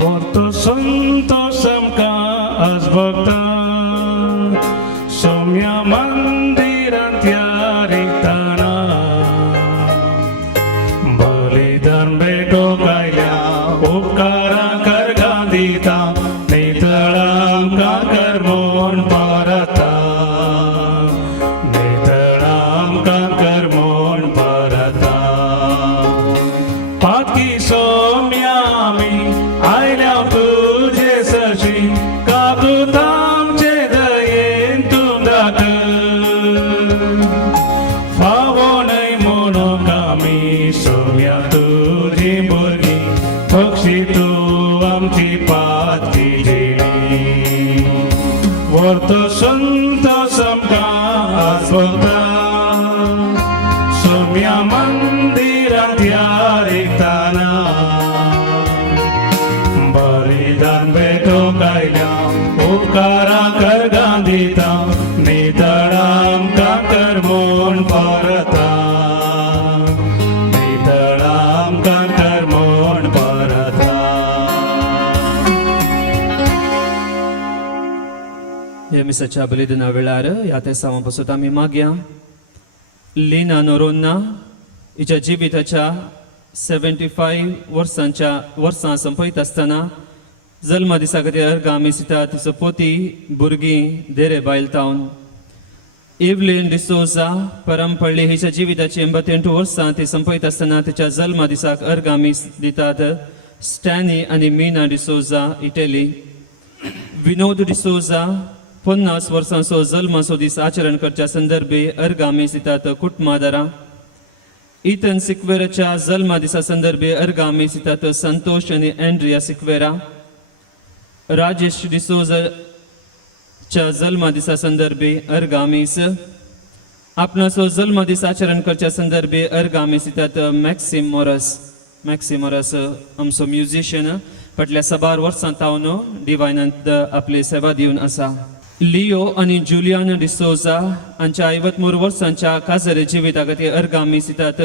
Porto संतोषम का भक्ता सौम्य मंदिरात यारिताना बलिदान भेटो गायल्या उपकारा कर गांधीता नितळाम का कर मोन परता नितळाम का कर मोन परता पाकी सौम्यामी आयल्या तुझे सशी काबुतामचे दयेन तुंदाक फावो नाही मोनोकामी सौम्या तुझी बोलगी पक्षी तू आमची पाती जेणी वर्त संत समका आस्वता सौम्या मंदिरात यारिताना बलिदान भेटो गायल्या उपकारा कर गांधीता नितळाम का कर मोन परता नितळाम का कर मोन परता. ह्या मिसाच्या बलिदाना वेळार ह्या तेसावा पासून आमी मागया लिना नोरोन्ना हिच्या जिविताच्या 75 वर्सां संपयत आसतना जल्मा दिसा खातीर अर्गां आमी सिता तिचो पोती भुरगीं देरे बायल तावन इवलीन डिसोजा परमपल्ली हिच्या जिविताची 88 वर्सां ती संपयत आसतना तिच्या जल्मा दिसाक अर्गां आमी दितात स्टॅनी आनी मीना डिसोजा इटली. विनोद डिसोजा 50 वर्सांचो जल्माचो दीस आचरण करच्या संदर्भी अर्गां आमी दितात कुटुंबादारां. इथन सिक्वेराच्या जल्मा दिसा संदर्भी अर्गां आमी दितात संतोष आनी एंड्रिया सिक्वेरा. राजेश डिसोजाच्या जल्मा दिसा संदर्भी अर्गां आमी आपणाचो जल्म दीस आचरण करच्या संदर्भी अर्गां आमी दितात मॅक्सिम मोरस आमचो म्युझिशियन फाटल्या 12 वर्सां तावन डिवायनांत आपली सेवा दिवन आसा. लिओ आनी जुलियान डिसोजा हांच्या 53 वर्सांच्या काजर जिविता खातीर अर्गां आमी दितात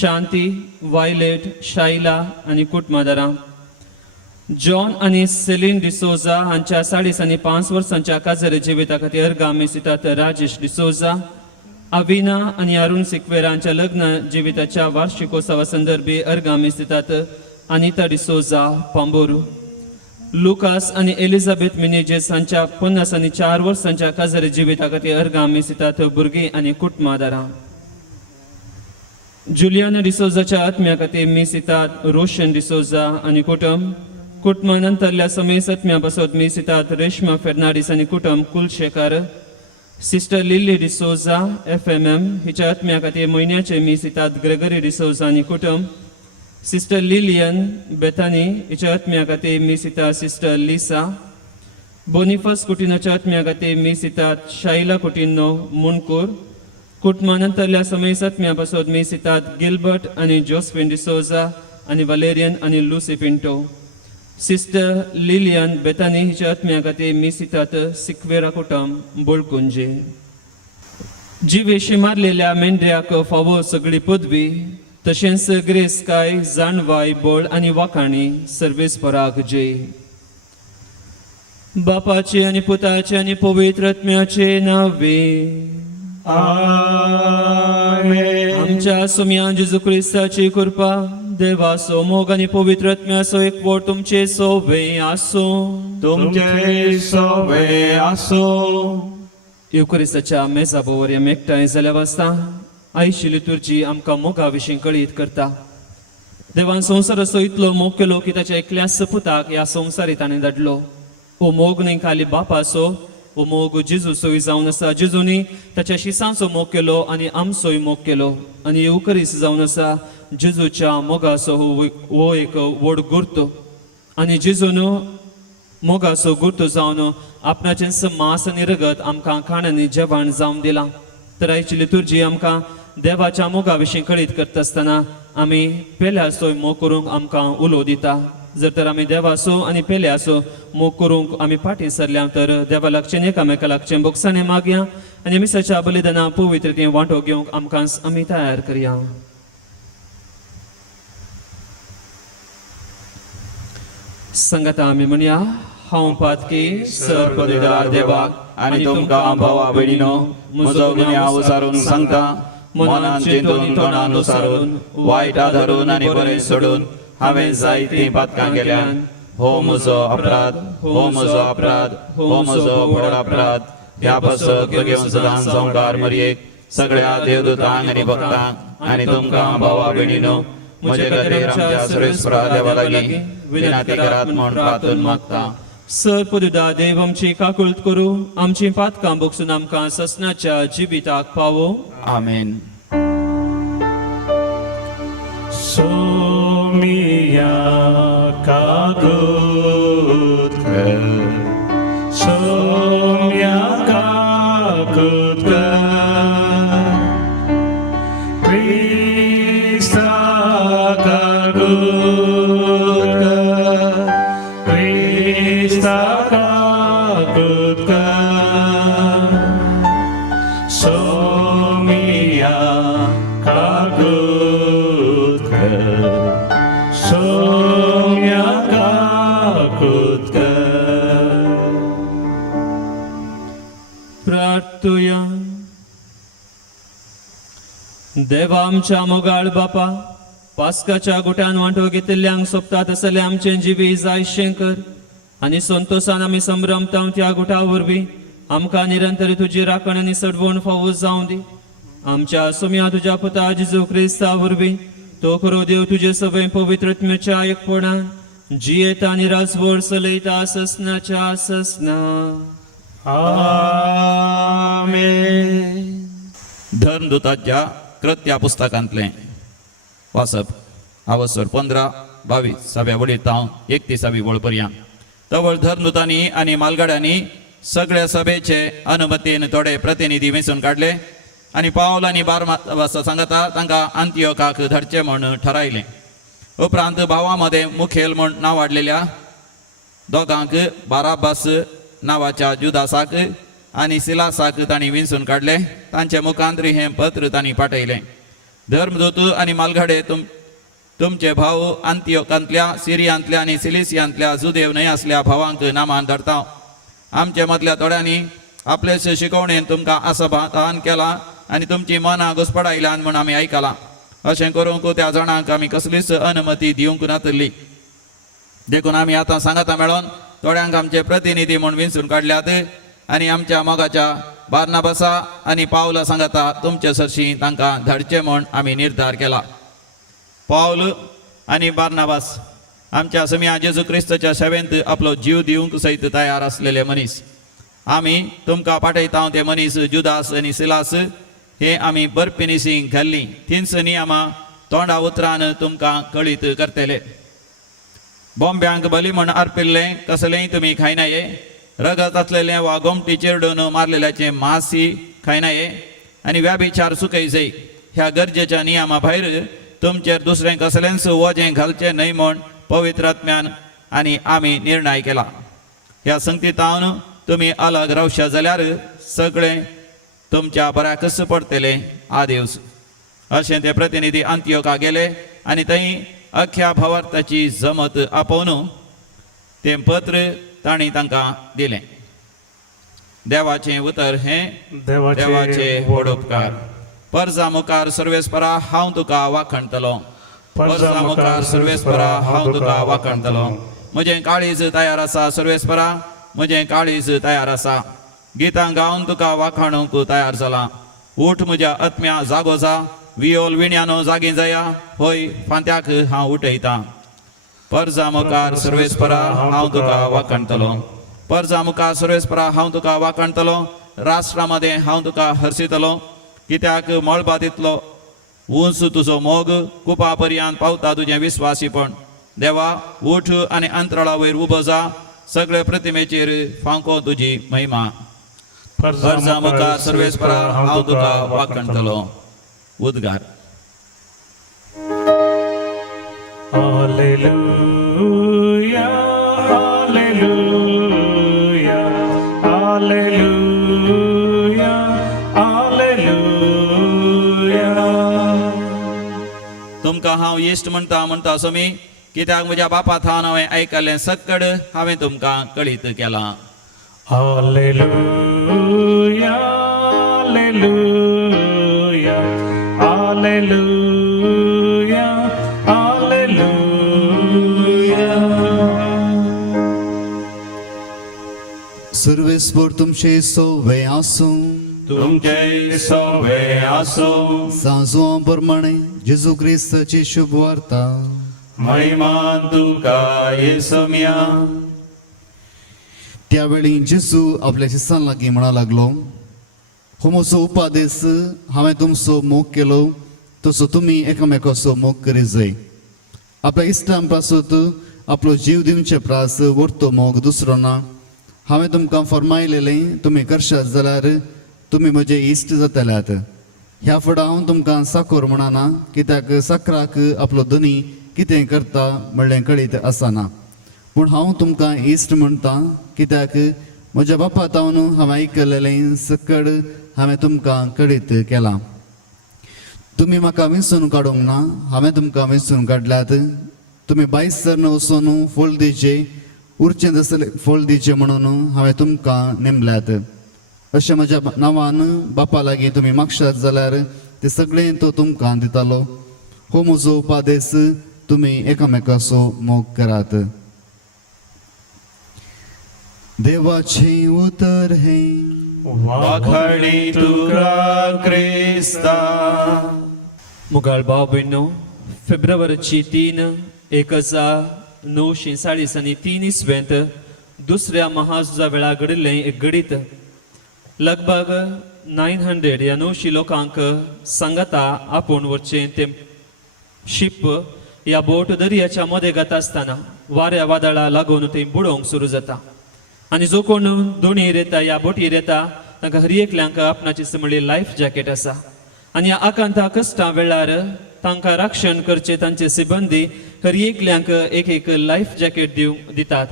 शांती, वायलेट, शायला आनी कुटुंबादारां. जॉन आनी सेलीन डिसोजा हांच्या 5.5 वर्सांच्या काजर जिविता खातीर अर्गां आमी दितात राजेश डिसोजा. अविना आनी अरुण सिक्वेरा हांच्या लग्न जिविताच्या वार्षिकोत्सवा संदर्भी अर्गां आमी दितात अनिता डिसोजा पांबोर. लुकास आनी एलिझाबेथ मिनेजेस हांच्या 54 वर्सांच्या काजर जिविता खातीर अर्गां आमी दितात भुरगीं आनी कुटुंबादारां. जुलियाना डिसोजाच्या आत्म्या खातीर मी दितात रोशन डिसोजा आनी कुटुंबानंतरल्या समेस आत्म्या पासत मी दितात रेश्मा फेर्नांडीस आनी कुटुंब Kulshekar. Sister Lily D'Souza FMM हिच्या आत्म्या खातीर म्हयन्याचे मी दितात ग्रेगरी डिसोजा आनी कुटुंब. सिस्टर लिलियन बेथानी हिच्या आत्म्या खातीर मी दितात सिस्टर लिसा. बोनिफस कुटिनोच्या आत्म्या खातीर मी दितात शायला कुटिनो मुणकूर. कुटुंबानंतरल्या समेस आत्म्या पासत मी दितात गिल्बर्ट आनी जोसफिन डिसोजा आनी वलेरियन आनी Lucy Pinto. Sister Lillian Bethany हिच्या आत्म्या खातीर मी दितात सिक्वेरा कुटुंब बोळकुंजे. जिवेशी मारलेल्या मेंढऱ्याक फावो सगळी पदवी तशेंच ग्रेस काय जाणवाय बोळ आनी वाखाणी सर्वेस पराक जय. बापाचे आनी पुताचे आनी पवित्र आत्म्याचे नावे आमेन. आमच्या सुम्या जेजू क्रिस्ताची कृपा देवाचो मोग आनी पवित्र आत्म्याचो एकवट तुमचे सोबे आसो. तुमचे सोबे आसो. युक्रिस्ताच्या मेजा बोवर आमी एकठांय जाल्या वाजता आयची लितुर्जी आमकां मोगा विशीं कळीत करता. देवान संवसार असो इतलो मोग केलो की ताच्या एकल्याच पुताक ह्या संवसारीत ताणें धाडलो. हो मोग न्ही खाली बापाचो, हो मोग जेजूचोय जावन आसा. जेजूनी ताच्या शिसांचो मोग केलो आनी आमचोय मोग केलो आनी युकरिस्त जावन आसा जेजूच्या मोगाचो हो एक व्हड गुर्त. आनी जेजून मोगाचो गुर्त जावन आपणाचें मांस आनी रगत आमकां खाण आनी जेवण जावन दिलां. तर आयची लितुर्जी आमकां देवाच्या मोगा विशीं कळीत करता आसतना आमी पेल्याचोय मोग करूंक आमकां उलो दिता. जर तर आमी देवाचो आनी पेल्याचो मोग करूंक आमी फाटीं सरल्या तर देवा लागचें एकामेका लागचें बोगसाणें मागया आनी मिसाच्या बलिदाना पवित्रतेन वांटो घेवंक आमकां आमी तयार करया. संगता आमी म्हणया हांव पातकी सरपदवीदार देवाक आनी तुमकां भावा भयणीनो म्हजो गुन्यांव उसारून सांगता मनान चिंतून तोंडान उसारून वायट आदारून आनी बरें सोडून हांवें जायतीं पातकां केल्यान हो म्हजो अपराध हो म्हजो अपराध हो म्हजो व्हड अपराध ह्या पासत घेवन सदांच संवकार मरयेक सगळ्या देवदूतांक आनी भक्तांक आनी तुमकां भावा भयणीनो म्हजे खातीर आमच्या सर्वेस्परा देवा लागीं विनंती करात म्हूण प्रार्थना मागता. सरपदवीदार देव आमची काकुळट करूं आमची पातकां बोगसून आमकां ससनाच्या जिविताक पावो. आमेन. सोमिया काकुत कर सोम्या काकुत कर क्रिस्ता काकुत कर क्रिस्ता काकुत कर सोमिया काकुत कर सोम्या काकुत कर. प्रार्थुया. देवा आमच्या मोगाळ बापा पास्काच्या गुट्यान वांटो घेतिल्ल्यांक सोबता तसले आमचे जिवी जायशें कर आनी संतोषान आमी संभ्रमता त्या गुटा वरवीं आमकां निरंतर तुजी राखण आनी सडवण फावो जावं दी. आमच्या सोम्या तुज्या पुता जेजू क्रिस्ता वरवीं तो खरो देव तुजे सगळे पवित्रत्म्याच्या एकपणान जियेता आनी राजवड चलयता ससनाच्या ससना. आमेन. धर्मदूताच्या कृत्या पुस्तकांतलें वाचप अवसर 15-22 वडीतांव 31 वळपर्यंत. तवळ धर्मदूतांनी आनी मालगाड्यांनी सगळ्या सभेचे अनुमतीन थोडे प्रतिनिधी वेंचून काडले आनी पावल आनी बारनाबास सांगता तांकां अंतियोकाक धाडचे म्हूण ठरायलें. उपरांत भावां मदें मुखेल म्हूण नांव वाडलेल्या दोगांक बाराबास नांवाच्या जुदासाक आनी सिलासाक तांणी विंचून काडले. तांचे मुखांतरी हें पत्र तांणी पाठयलें. धर्मदूत आनी मालगाडे तुमचे भाव अंतियोकांतल्या सिरियांतल्या आनी सिलिसियांतल्या जुदेव न्हय आसल्या भावांक नामान धाडटा. आमचे मदल्या थोड्यांनी आपलेच शिकवणेन तुमकां असभातान केला आनी तुमची मनां घुसपडायल्यान म्हूण आमी आयकलां. अशें करूंक त्या जाणांक आमी कसलीच अनुमती दिवंक नातली. देखून आमी आतां सांगता मेळोन थोड्यांक आमचे प्रतिनिधी म्हूण विंचून काडल्यात आनी आमच्या मोगाच्या बारनाबासा आनी पावला सांगता तुमचे सरशी तांकां धाडचे म्हूण आमी निर्धार केला. पावल आनी बारनाबास आमच्या समिया जेजू क्रिस्ताच्या सेवेंत आपलो जीव दिवंक सयत तयार आसलेले मनीस. आमी तुमकां पाठयता ते मनीस जुदास आनी सिलास हे आमी बरपिनिसी घाल्ली. थिंच नियमां तोंडा उतरान तुमकां कळीत करतले. बॉम्ब्यांक बली म्हण अर्पिल्लें कसलेंय तुमी खायनाये. रगत असलेलें वा गोमटी चिरडून मारलेल्याचें मासी खायनाये आनी व्याभिचार सुकय जाय. ह्या गरजेच्या नियमा भायर तुमचेर दुसरें कसलेंच वजें घालचें न्हय म्हूण पवित्र आत्म्यान आनी आमी निर्णय केला. ह्या संगतीतावन तुमी अलग रावशा जाल्यार सगळें तुमच्या बऱ्याकच पडटलें आदेवस. अशें ते प्रतिनिधी अंतियोका गेले आनी थंय अख्ख्या भावार्थाची जमत आपोवन तें पत्र तांणी तांकां दिलें. देवाचें उतर हें देवाचे व्हड उपकार. पर्जा मुखार सर्वेस्परा हांव तुका वाखणतलों. पर्जा मुखार सर्वेस्परा हांव तुका वाखणतलों. म्हजें काळीज तयार आसा सर्वेस्परा म्हजें काळीज तयार आसा. गितां गावन तुका वाखाणूंक तयार जालां. उठ म्हज्या आत्म्या जागो जा. वियोल विण्यानो जागी जाया. होय फांत्याक हांव उठयतां. पर्जा मुखार सर्वेस्परा हांव तुका वाखणतलों. पर्जा मुखार सर्वेस्परा हांव तुका वाखणतलों. राष्ट्रा मदें हांव तुका हर्सितलों. कित्याक मळबात इतलो उंच तुजो मोग कुपा पर्यंत पावता तुजें विस्वासीपण. देवा उठ आनी अंतराळा वयर उबो जा. सगळे प्रतिमेचेर फांको तुजी महिमा. पर्जा मुखार सर्वेस्परा हांव तुका वाखणतलों. उद्गार. Alleluia, Alleluia, Alleluia, Alleluia. तुमकां हांव इश्ट म्हणटा सोमी कित्याक म्हज्या बापा थावन हांवें आयकल्लें सकड हांवें तुमकां कळीत केलां. Alleluia, alleluia, alleluia, alleluia. सर्वेस्वर तुमचे सोवे आसूं. तुमचे सोवे आसो, सांजों प्रमाणे जेजू क्रिस्ताची शुभ वार्ता. महिमान तुका येसुम्या. त्यावेळी जेजू आपल्या शिष्यां लागीं म्हणा लागलो, हो म्हजो उपादेस हांवें तुमचो मोग केलो तसो तुमी एकामेकाचो मोग करी जाय. आपल्या इश्टां पासत आपलो जीव दिवचे प्रास व्हरतो मोग दुसरो ना. हांवें तुमकां फरमायलेलें तुमी करशात जाल्यार तुमी म्हजे इश्ट जातल्यात. ह्या फुडें हांव तुमकां साकोर म्हणना, कित्याक साकराक आपलो धनी कितें करता म्हणलें कळीत आसना. पूण हांव तुमकां इश्ट म्हणटा, कित्याक म्हज्या बापा तावन हांवें आयकलेलें सकड हांवें तुमकां कळीत केलां. तुमी म्हाका विंचून काडूंक ना, हांवें तुमकां विंचून काडल्यात. तुमी बायसर वचून फळ दिवचे, उरचें तसलें फळ दिवचें म्हणून हांवें तुमकां नेमल्यात. अशें म्हज्या नांवान बापा लागीं तुमी मागशात जाल्यार तें सगळें तो तुमकां दितालो. हो म्हजो उपादेस, तुमी एकामेकाचो मोग करात. देवाचे उतर हे वाखणी तुका क्रिस्ता. मुगाळ भाव भयणो, फेब्रुवारीची 3, 1943 इस्वेंत दुसऱ्या महाझुजा वेळा घडिल्लें एक घडीत लगभग 900 ह्या 900 लोकांक सांगता आपूण वरचें तें शिप ह्या बोट दर्याच्या मदें घाता आसतना वाऱ्या वादळा लागून थंय बुडोवंक सुरू जाता. आनी जो कोण दोणीर येता ह्या बोटीर येता तांकां हर एकल्यांक आपणाची म्हणली लायफ जॅकेट आसा. आनी ह्या आकांता कश्टां वेळार तांकां रक्षण करचे तांचे सिबंदी हर एकल्यांक एक लायफ जॅकेट दितात.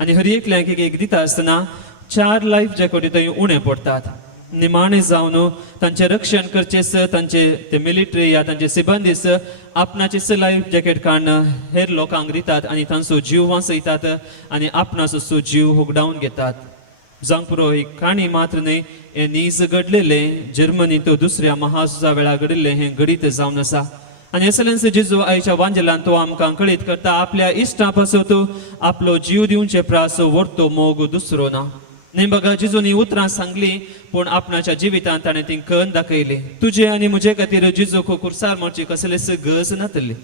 आनी हर एकल्यांक एक दिता आसतना 4 लायफ जॅकेटी थंय उणे पडटात. निमाणे जावन तांचे रक्षण करचेस तांचे ते मिलिटरी या तांचे सिबंदीस आपणाचेच लायफ जॅकेट काडून हेर लोकांक दितात आनी तांचो जीव वाचयतात आनी आपणाचो जीव होगडावन घेतात. जावंक पुरो ही काणी मात्र न्ही, हे नीज घडलेलें जर्मनींत दुसऱ्या महाझुजा वेळा घडिल्लें हें घडीत जावन आसा. आनी एक्सलन्स जेजू आयच्या वांजेलान तो आमकां कळीत करता, आपल्या इश्टां पासत आपलो जीव दिवचे प्रास व्हरतो मोग दुसरो ना. न्ही बघा, जेजूनी उतरां सांगली पूण आपणाच्या जिवितांत ताणें ती करून दाखयली. तुजे आनी म्हजे खातीर जेजूक कुर्सार म्हणची कसलेच गरज नातली,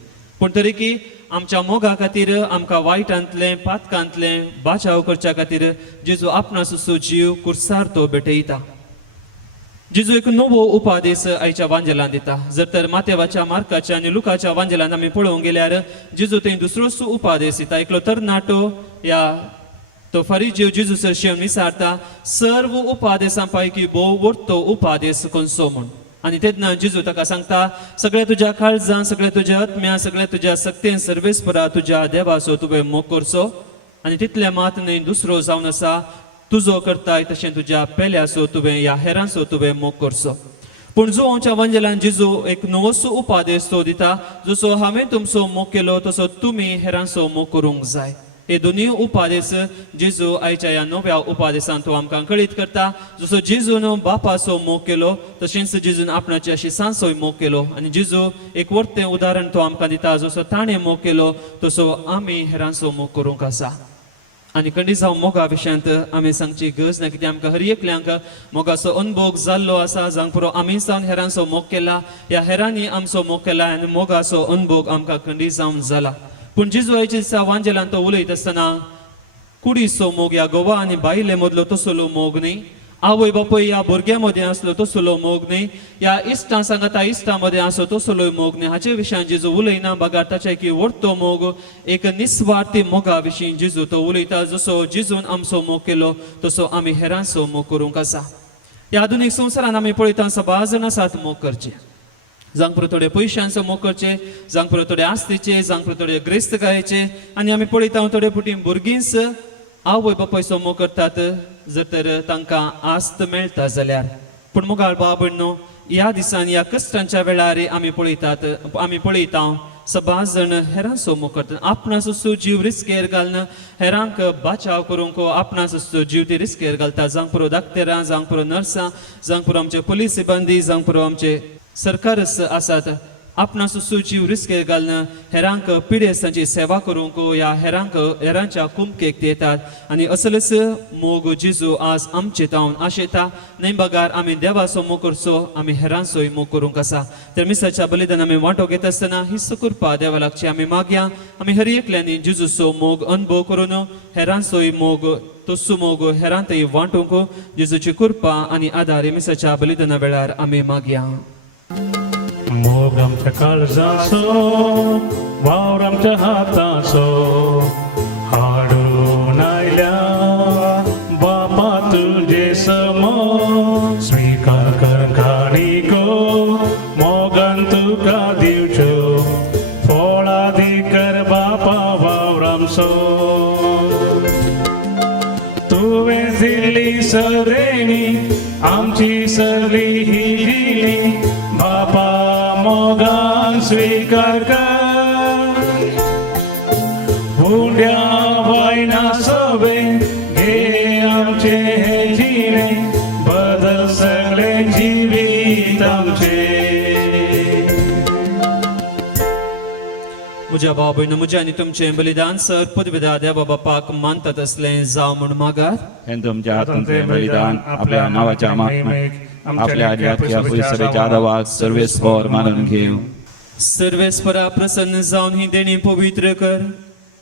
पूण तरी की आमच्या मोगा खातीर आमकां वायटांतलें पातकांतलें बाचाव करच्या खातीर जेजू आपणाचो जीव कुर्सार तो भेटयता. जेजू एक नवो उपादेश आयच्या वांजेलान दिता. जर तर मातेवाच्या, मार्काच्या आनी लुकाच्या वांजेलान आमी पळोवंक गेल्यार जेजू थंय दुसरोच उपादेश दिता. एकलो तरणाटो या तो फरीजीव जेजू सरशेवन विचारता, सर्व उपादेशां पैकी भोव व्हडतो उपादेश खंयचो म्हूण. आनी तेन्ना जेजू ताका सांगता, सगळ्या तुज्या काळजान, सगळ्या तुज्या आत्म्यान, सगळ्या तुज्या सक्तेन सर्वेस्परा तुज्या देवाचो तुवें मोग करचो. आनी तितले मात न्ही, दुसरो जावन आसा, तुजो करताय तशें तुज्या पेल्याचो तुवें या हेरांचो तुवें मोग करचो. पूण जो आमच्या वांजेलान जेजू एक नवोसो उपादेश तो दिता, जसो हांवें तुमचो मोग केलो तसो तुमी हेरांचो मोग करूंक जाय. हे दोनी उपादेश जेजू आयच्या ह्या नव्या उपादेशान तो आमकां कळीत करता. जसो जेजून बापाचो मोग केलो तशेंच जेजून आपणाच्या शिसांचोय मोग केलो. आनी जेजू एक व्हडलें उदाहरण तो आमकां दिता, जसो ताणें मोग केलो तसो आमी हेरांचो मोग करूंक आसा. आनी खंडी जावं मोगा विशयांत आमी सांगची गरज ना, कित्याक आमकां हर एकल्यांक मोगाचो अनुभव जाल्लो आसा. जावं पुरो आमी जावन हेरांचो मोग केला, ह्या हेरांनी आमचो मोग केला आनी मोगाचो अनुभव आमकां खंडी जावन जाला. पूण जेजू आयच्या दिसा वांजेलान तो उलयत आसतना कुडीचो मोग या घोवा आनी बायले मदलो तसलो मोग न्ही, आवय बापूय या भुरग्यां मदें आसलो तसलो मोग न्ही, या इश्टां सांगता इश्टां मदें आसलो तसलोय मोग न्ही. हाचे विशयान जेजू उलयना. बगार ताचे की व्हडतो मोग एक निस्वार्थी मोगा विशीं जेजू तो उलयता. जसो जेजून आमचो मोग केलो तसो आमी हेरांचो मोग करूंक आसा. ह्या आधुनीक संवसारान आमी पळयता सभा जाण आसात मोग करचे. जावंक पुरो थोडे पयशांचो मोग करचे, जावंक पुरो थोडे आस्तीचे, जावंक पुरो थोडे ग्रेस्तकायेचे. आनी आमी पळयता थोडे पुटी भुरगींच आवय बापायचो मोग करतात जर तर तांकां आस्त मेळटा जाल्यार. पूण मोगाळ भाव भयणो, ह्या दिसांनी ह्या कश्टांच्या वेळार आमी पळयता सबाज जण हेरांचो मोग करता आपणाचो जीव रिस्केर घालना हेरांक बाचाव करूंक आपणाचो जीव ती रिस्केर घालता जावंक पुरो दाक्तेरां जावंक पुरो नर्सां जावंक पुरो आमचे पुलीस सिबंदी जावंक पुरो आमचे सरकार आसात आपणाचो जीव रिस्केर घालना हेरांक पिडेस्तांची सेवा करूंक या हेरांच्या कुमकेक ते येतात आनी असलेच मोग जिजू आज आमचे तावन आशेता नेमबागार आमी देवाचो मोग करचो आमी हेरांचोय मोग करूंक आसा तर मिसाच्या बलिदान आमी वांटो घेत आसतना ही सुकुरपा देवा लागची आमी मागया आमी हर एकल्यांनी जिजूचो मोग अनुभव करून हेरांचोय मोग तस्सो मोग हेरांतय वांटूंक जिजूची कृपा आनी आदार मिसाच्या बलिदाना वेळार आमी मागया मोग आमच्या काळजाचो वावर आमच्या हाताचो हाडून आयल्या बापा तुझे समोर स्वीकार कर काणिको मोगान तुका दिवच्यो फळादी कर बापा वावर आमचो तुवें दिल्ली सरेणी आमची सगळी ही दिली बापा मोगान स्वीकार कर हुंड्या वायना सवे घे आमचे हे जिणे बदल सगळे जिवीत आमचे म्हज्या भाव भयण म्हजें आनी तुमचें बलिदान सर पदवेदा देवा बापाक मानतात असलें जावं म्हूण मागात हे तुमच्या हातून बलिदान आपल्या नावाच्या महिमेक आपल्या आध्यात्मिक सभेच्या आदवाक सर्वेस्पर मानून घेऊ सर्वेस्परा प्रसन्न जावन ही देणी पवित्र कर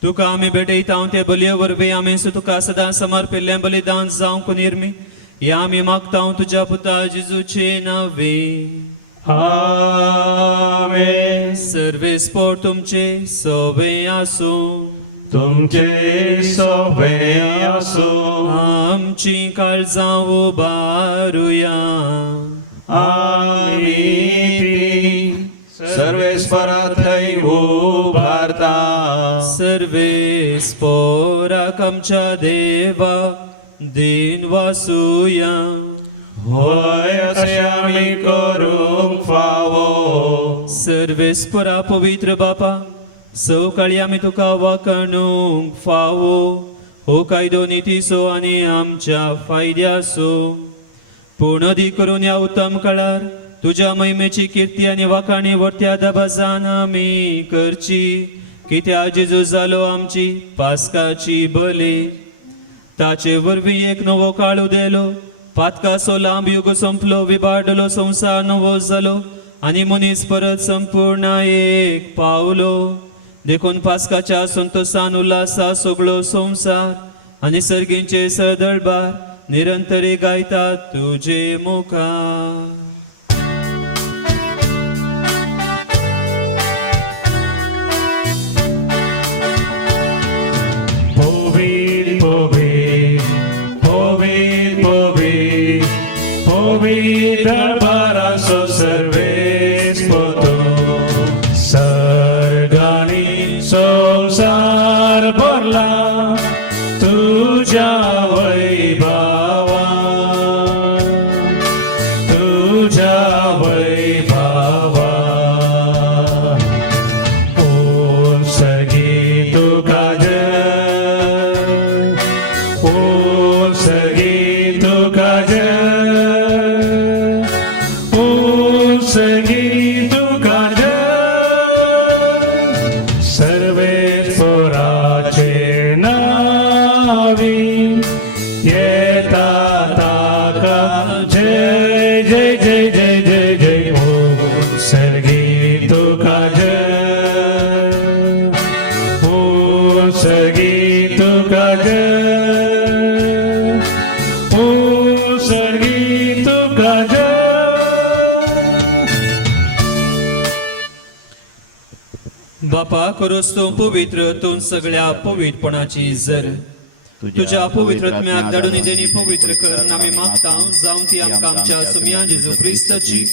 तुका आमी भेटयता ते बलये वरवीं आमी तुका सदां समर्पिल्लें बलिदान जावंक निर्मी हे आमी मागता तुज्या पुता जिजूचे नावे आमेन सर्वेस्पर तुमचे सवे आसूं तुमचे सोबे असो आमची काळजां उबारुया आमी सर्वेस्परा थंय उबारता सर्वेस्पराक आमच्या देवा दिन वासुया होय असे आमी करूंक फावो सर्वेस्परा पवित्र बापा सवकाळी आमी तुका वाकणूंक फावो हो कायदो नितीसो आनी आमच्या फायद्याचो पूण अदी करून ह्या उत्तम काळार तुज्या महिमेची कीर्ती आनी वाखाणी वर्त्या दबाजान आमी करची कित्या जेजू जालो आमची पास्काची बली ताचे वरवीं एक नवो काळ उदेलो पातकाचो लांब युग संपलो विबाडलो संवसार नवो जालो आनी मनीस परत संपूर्ण एक पावलो देखून पास्काच्या संतोषान उल्हासा सगळो संवसार आनी सर्गींचे सदळबार निरंतरी गायतात तुजे मुखार दरबाराचो सर्वेस पोतो सर्गानी संसार भरला तुझ्या वैभवा तुझ्या वैभवा ओम सगी तुका जय ओम सगी तुका जय सगी तुका सर्वेस्पराचे नावी येता ताका जय जय जय जय जय जय ओ सगी तुका जय ओ सगी तुका जय ओ सगी तुका जय बापा करोस तूं पवित्र तूं सगळ्या पवित्रपणाची जर तुझ्या पवित्रत्म्याक धाडून देणी पवित्र कर आमी मागता जावं ती आमकां आमच्या सुमया जेजू क्रिस्ताची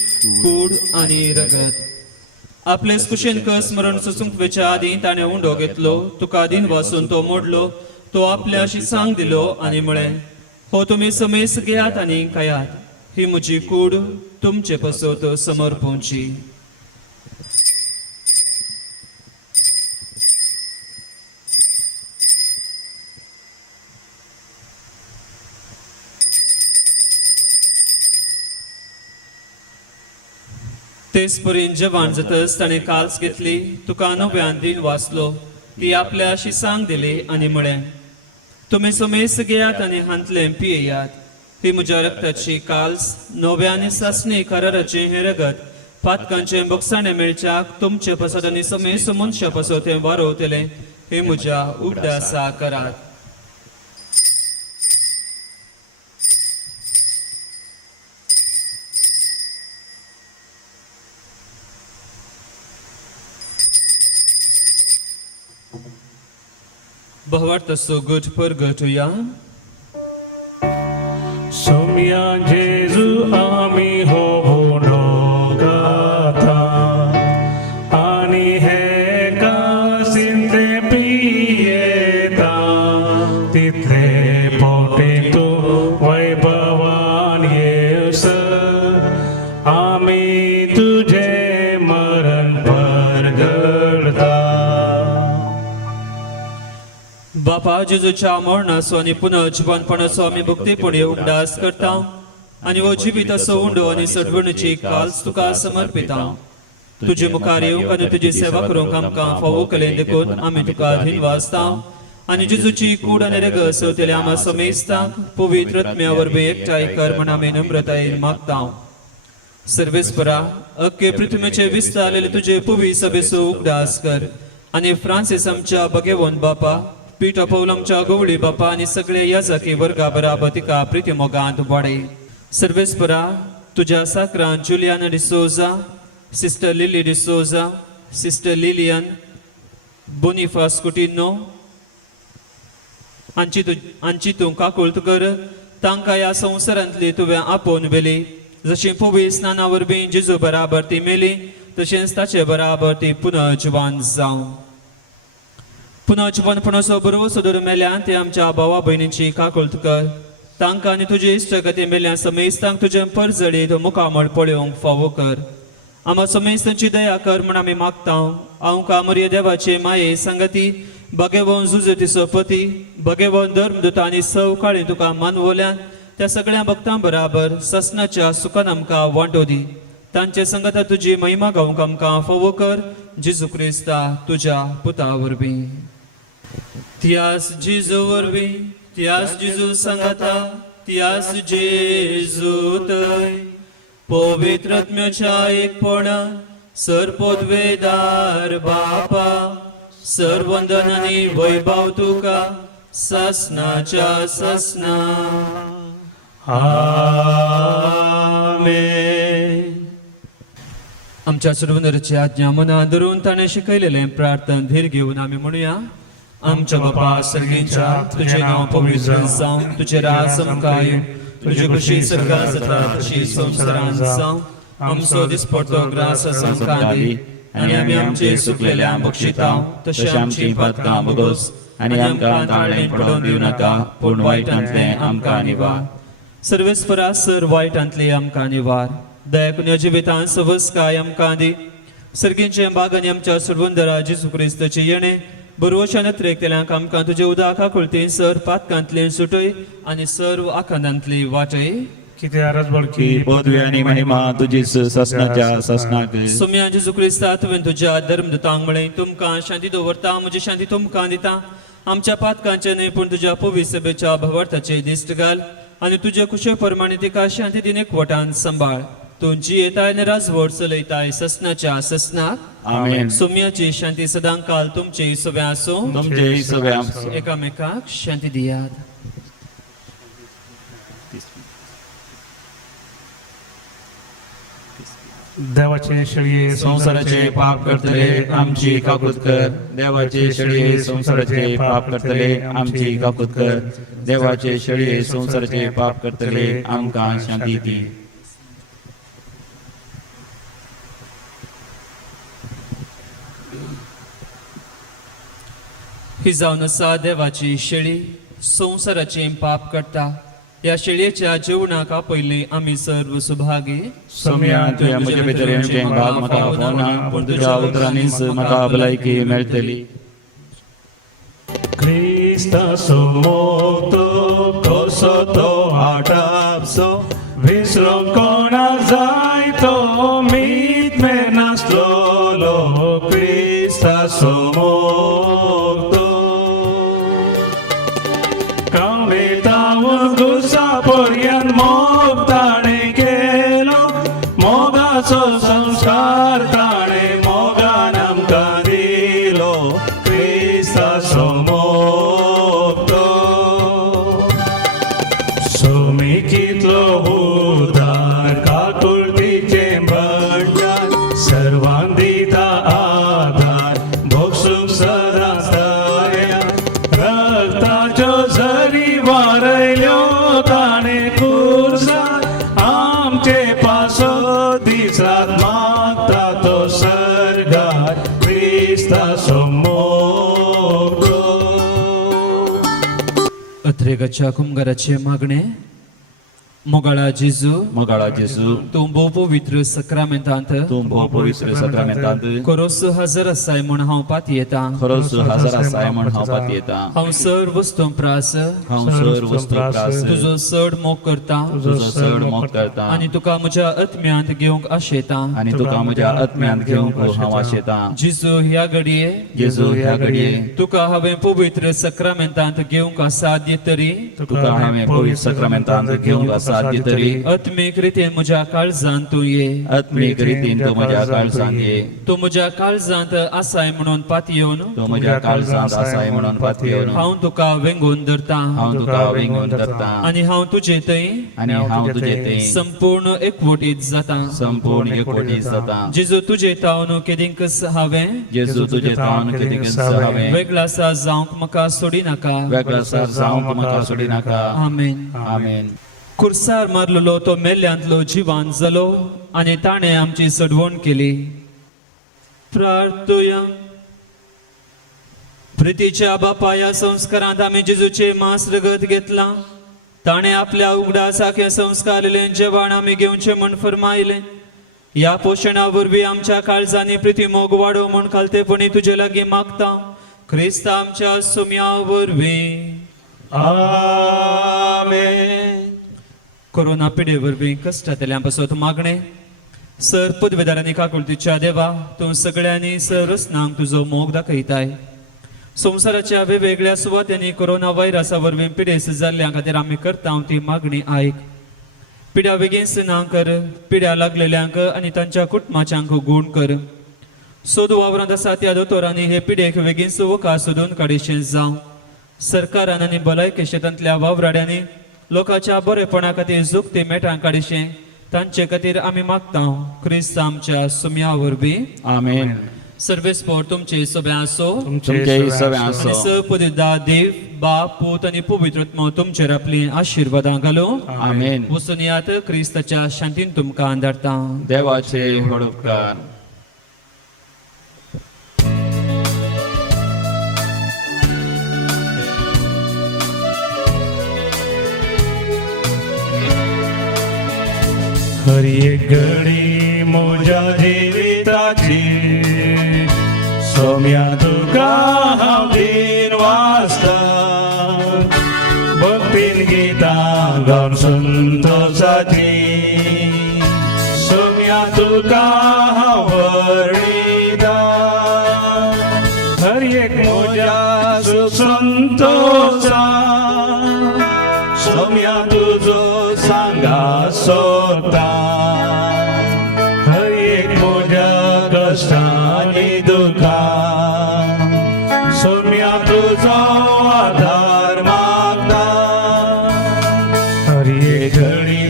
कूड आनी रगत आपले कुशेन कस स्मरण सुसूंक वेच्या आदी ताणें उंडो घेतलो तुका दिन वासून तो मोडलो तो आपल्या शिसांक दिलो आनी म्हळें हो तुमी समेस घेयात आनी खायात ही म्हजी कूड तुमचे पसोत समर्पूंची तेच परीन जवान जातच ताणें काल्स घेतली तुका नव्यान दिन वाचलो ती आपल्या शिसांक दिली आनी म्हळें तुमी समेस घेयात आनी हांतलें पियेयात ही म्हज्या रक्ताची काल्स नव्यान सासणी कराराचें हें रगत पातकांचें बक्षाणें मेळच्याक तुमचे पसत आनी समेस मनशा पसत तें वारोवतलें हे म्हज्या उगडासा करात. Bahwarta so good purgatoria. Somia Jesu ami hovono gata ani heka sinte piyeta title potetu vaibhavan Yesu ami tuje maran pargarta. बापा जेजूच्या मरणाचो आनी पुनर्जीवनपणाचो आमी भक्तीपणे उगडास करता आनी हो जिवीत असो उंडो आनी सडवणीची काल्स तुका समर्पिता. तुजे मुखार येवंक आनी तुजी सेवा करूंक आमकां फावो केलें देखून आमी तुका धन्यवाद आनी जेजूची कूड आनी रगत सवतले आम्हा समेस्तांक पवित्र आत्म्या वरवीं एकठांय कर म्हण आमी नम्रतायेन मागता. सर्वेस्परा अख्खे पृथ्वीचे विस्तारलेले तुजे पुवी सभेचो उगडास कर आनी फ्रांसीस आमच्या भगेवन बापा पीटर पौल आमच्या गवळी बापा आनी सगळे याजकी वर्गा बराबर तिका प्रिती मोगांत वाडय. सर्वेस्परा तुज्या साकरांत Juliana D'Souza sister Lily D'Souza sister Lillian Boniface Coutinho हांची तूं काकुळट कर तांकां ह्या संवसारांतली तुवें आपोवन व्हेली. जशी पवी स्नाना वरवीं जेजू बराबर ती मेली तशेंच ताचे बराबर ती पुनर्जीवन जावं. पुनर्जीवनपणाचो बरो सोदर मेल्यान ते आमच्या भावा भयणींची काकुळट कर तांकां आनी तुजे इश्टगती मेल्यान समेस्तांक तुजे परजडीत मुखामळ पळोवंक फावो कर. आम्हा समेस्तांची दया कर म्हण आमी मागता. हांव कामर्य देवाचे माये सांगती भगेवन झुजतीचो पती भगेवन धर्मदूता आनी सवकाळी तुका मानवल्यान त्या सगळ्या भक्तां बराबर ससनाच्या सुखान आमकां वांटो दी. तांचे संगता तुजी महिमा गावंक आमकां फावो कर जेजू क्रिस्ता तुज्या पुता वरवीं. त्यास जेजू वरवीं त्यास जेजू सांगता त्यास जेजू थंय पवित्र आत्म्याच्या एकपणा सर्वोद्वेदार बापा सर्वंदन आनी वैभव तुका ससनाच्या ससना. आमेन. आमच्या सर्वनराची आज्ञा मनात धरून ताणें शिकयलेलें प्रार्थन धीर घेवन आमी म्हणुया. आमच्या बापा सर्गेच्या तुझे नाव पवित्र जावं तुझे राज आमकां तुझी खुशी सर्गांत जाता तशी संवसारांत जावं. आमचो दिसपडटो ग्रास आमकां दी आनी आमी आमचे सुकलेल्या बक्षिता तशें आमची पातकां भोगोस आनी आमकां ताळणेंत पडोवन दिवं नाका पूण वायटांतलें आमकां निवार. सर्वेस्परा सर वायटांतली आमकां निवार. दयाकुन्या जिवितांत सवस्काय आमकां दी. सर्गींचे बाग आनी आमच्या सुरवंदरा जेजू क्रिस्ताचे येणे बरोवच्या नत्रेकतेल्यांक आमकां तुजे उदका कुळतीन सर पातकांतले सुटय आनी सर्व आखांदांतली वाटय. किती आरज बळकी पदवी आनी महिमा तुजीच ससनाच्या ससनाक. सोम्या जेजू क्रिस्ता तुवें तुज्या धर्मदूतांक म्हळें तुमकां शांती दवरता म्हजी शांती तुमकां दिता. आमच्या पातकांचे न्हय पूण तुज्या पवी सभेच्या भवार्थाचे दिश्ट घाल आनी तुजे कुशे प्रमाणे तिका शांती दिन एकवटान सांबाळ. तूं जियेताय आनी राजवट चलयताय ससनाच्या ससनाक. आमेन. सोम्याची शांती सदां काल तुमचे सगळे आसूं. तुमचे सगळे आमचो. एकामेकाक शांती दियात. देवाचे शेळये संसाराचे पाप करतले आमची काकुळट कर. देवाचे शेळये संसाराचे पाप करतले आमची काकुळट कर. देवाचे शेळये संसाराचे पाप करतले आमकां शांती दी. ही जावन आसा देवाची शेळी संवसाराचे पाप करता. या शेळयेच्या जेवणाक पयलीं आमी सर्व सुभागी. सोम्या तुवें म्हजे भितर येवचें भाग म्हाका पावना पूण तुज्या उतरांनीच म्हाका भलायकी मेळटली. क्रिस्ताचो मोगतो कसो तो आटापसो विसरूंक कोणा जाय तो मीत कंगेतावून घुसापर्यंत मोग ताणे केलो मोगाचो संस्कार ताणे मोगान आमकां दिलो क्रिस्ताचो मोग तो सोमी कितलो उदार काकुळतीचें भंडार सर्वांक दिता आदार भोगसूंक सदांच तयार रक्ताच्यो झरी वारयल्यो ताणें कुर्सार आमचे पासो दीस रात मागता तो सर्गार क्रिस्ताचो मोग अत्रेगाच्या कुंभाराचे मागणे मोगाळा जेजू मोगाळा जेजू तूं भोव पवित्र सक्रामेंतांत तूं भोव पवित्र सक्रामेंतांत खरोच हजर आसाय म्हूण हांव पाती येता खरोच हजर आसाय म्हण हांव पाती येता हांव सर वस्तू प्रास हांव सर वस्तू प्रास तुजो चड मोग करता तुजो चड मोग करता आनी तुका म्हज्या आत्म्यांत घेवंक आशेता आनी तुका म्हज्या आत्म्यांत घेवंक हांव आशेता जेजू ह्या घडये जेजू ह्या घडये तुका हांवें पवित्र सक्रामेंतांत घेवंक साध्य तरी तुका हांवें पवित्र सक्रामेंतांत घेवंक साध्य तरी आत्मीक रितीन म्हज्या काळजांत तूं ये आत्मीक रितीन तूं म्हज्या काळजांत ये तूं म्हज्या काळजांत आसाय म्हणून पातयेवन तूं म्हज्या काळजांत आसाय म्हणून पातयेवन हांव तुका वेंगोवन धरता हांव तुका वेंगोवन धरता आनी हांव तुजे थंय आनी हांव तुजे थंय संपूर्ण एकवटीत जाता संपूर्ण एकवटीत जाता जेजू तुजे तावन केदींकच हांवें जेजू तुजे तावन केदींकच हांवें वेगळासा जावंक म्हाका सोडी नाका वेगळासा जावंक म्हाका सोडी नाका आमेन आमेन खुर्सार मारलेलो तो मेल्ल्यांतलो जिवान जालो आनी ताणें आमची सडवण केली प्रार्थुया प्रितीच्या बापा ह्या संस्कारांत आमी जेजूचे मांस रगत घेतला ताणें आपल्या उगडा साखे संस्कारलें जेवण आमी घेवचें म्हण फरमायलें ह्या पोशणा वरवीं आमच्या काळजांनी प्रिती मोग वाडो म्हण खालतेपणी तुजे लागीं मागता क्रिस्त आमच्या सुम्या वरवीं आमेन कोरोना पिडे वरवीं कश्टांतल्यां पासत मागणें सर पदवेदारांनी काकुळतीच्या देवा तूं सगळ्यांनी सर रस्नांक तुजो मोग दाखयताय संवसाराच्या वेगवेगळ्या सुवातांनी कोरोना व्हायरसा वरवीं पिडेस जाल्ल्या खातीर आमी करता ती मागणी आयक पिड्या बेगीन ना कर पिड्या लागलेल्यांक आनी तांच्या कुटुंबाच्यांक गूण कर सोद वावरांत आसा त्या दोतोरांनी हे पिडेक बेगीन वखा सोदून काडीशें जावं सरकारान आनी भलायकी क्षेत्रांतल्या वावराड्यांनी लोकांच्या बरेपणा खातीर जुक्ती मेटां काडीशें तांचे खातीर आमी मागता क्रिस्त आमच्या सुम्या वरवीं आमेन सर्वेस्पोर तुमचे सगळे आसो तुमचे सगळे आसो आनी सपदिदा देव बाप पूत आनी पवित्र आत्मा तुमचेर आपली आशिर्वादां घालो आमेन वचून यात क्रिस्ताच्या शांतीन तुमकां आदारता देवाचे व्हड उपकार हर एक घडी म्हज्या जिविताची सोम्या तुका हांव दिन वाचता भक्तीन गितां गावन संतोषाची सोम्या तुका हांव वर्णिता हर एक म्हज्या सुख संतोषा सोम्या तुजो सांगा सोता हर एक म्हज्या कश्टांनी दुखा सोम्या तुजो आधार मागता हर एक घडी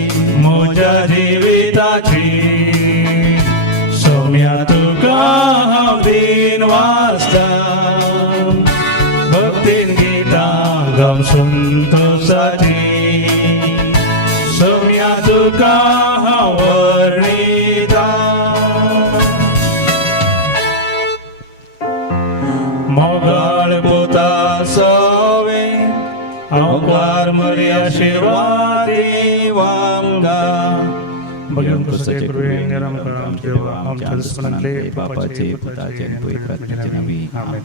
म्हज्या जिविताची सोम्या तुका हांव दिन वाचता भक्तीन गितां गावन संतोषाची सोम्या तुका हांव वर्णिता मोगाळ पुता सोवे अवकार मरी आशिर्वाद आमकां भगवान कृष्णाचे कृपे निरंकार आमच्या दुश्मनांतले पापाचे पुताचे आणि पवित्र आत्म्याचे नावी आमेन.